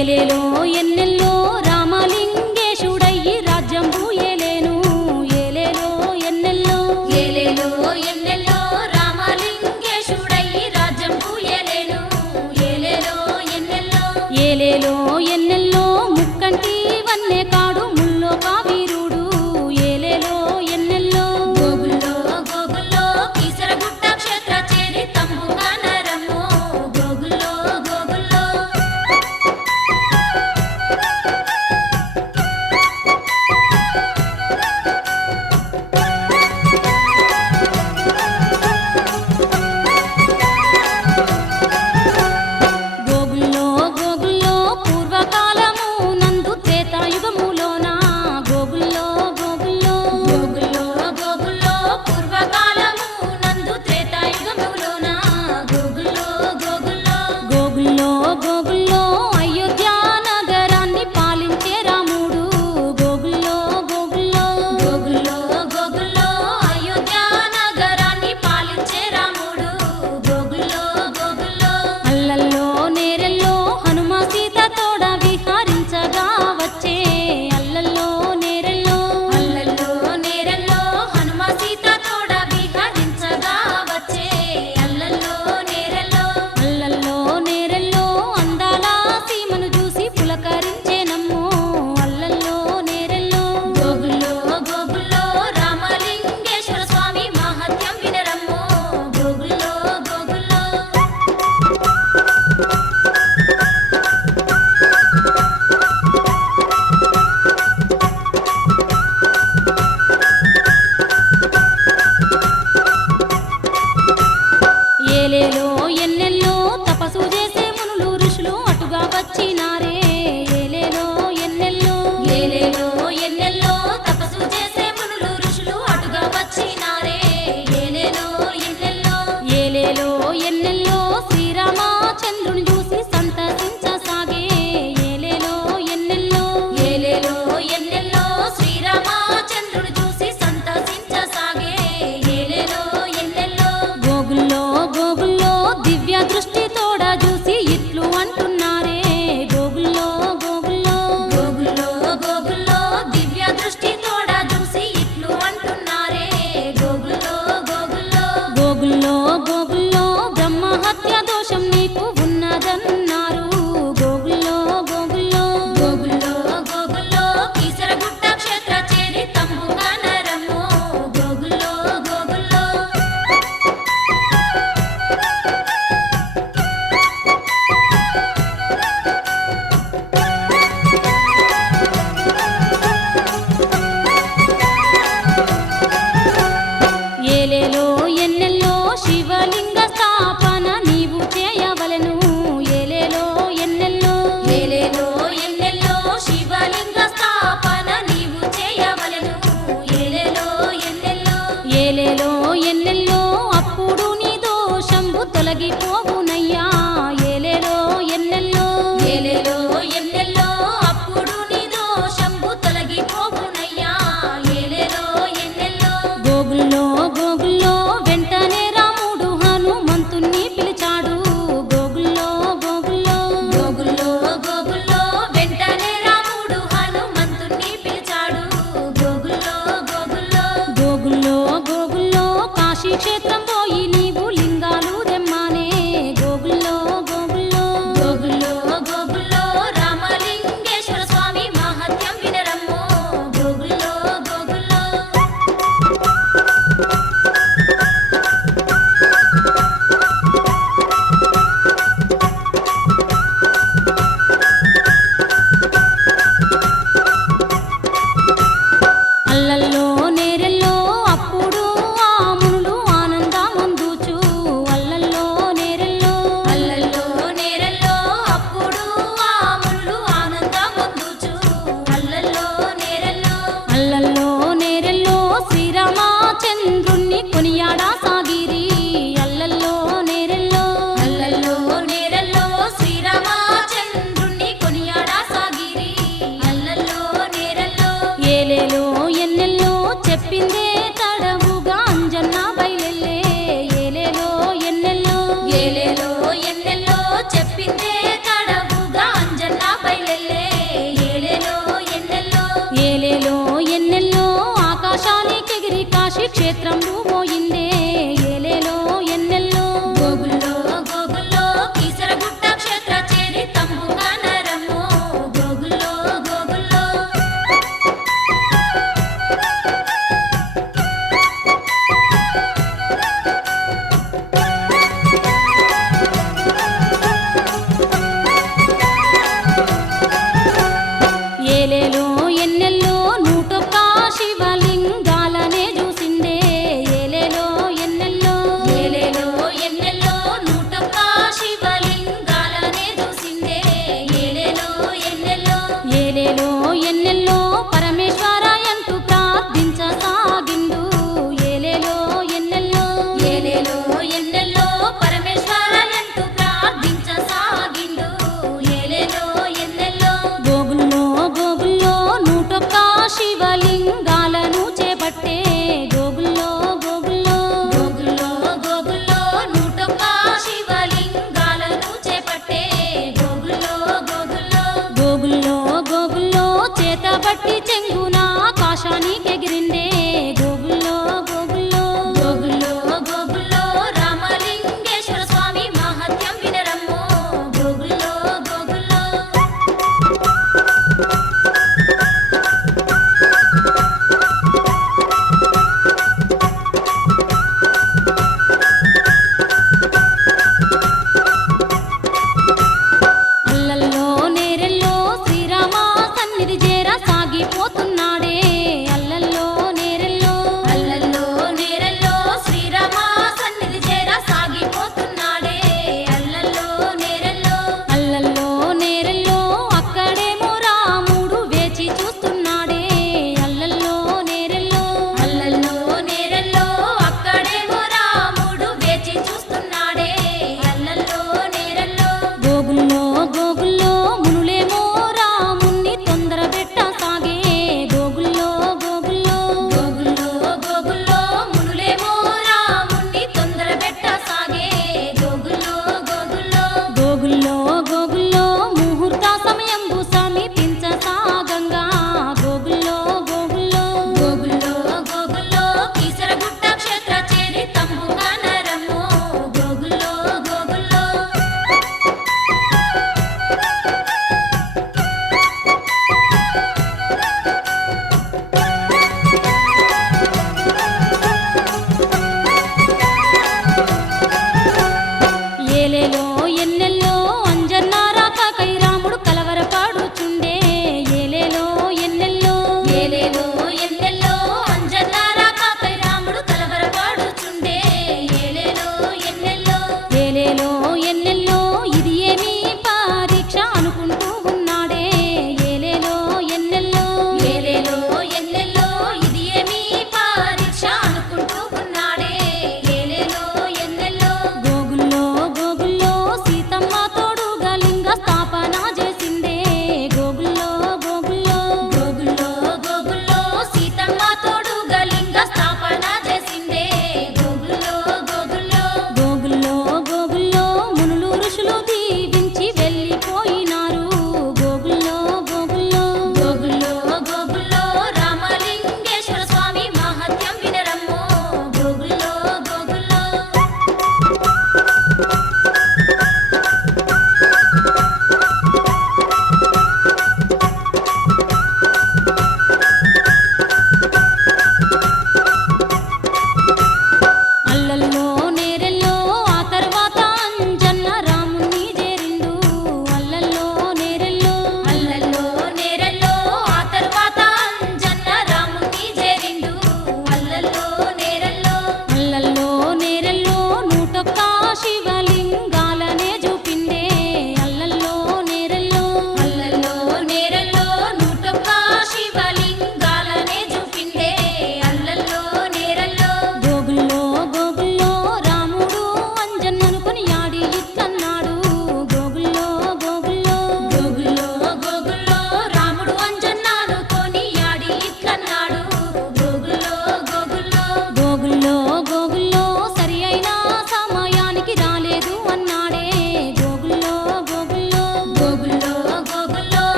ఎల్లెల్లో ఎన్నెల్లో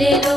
রে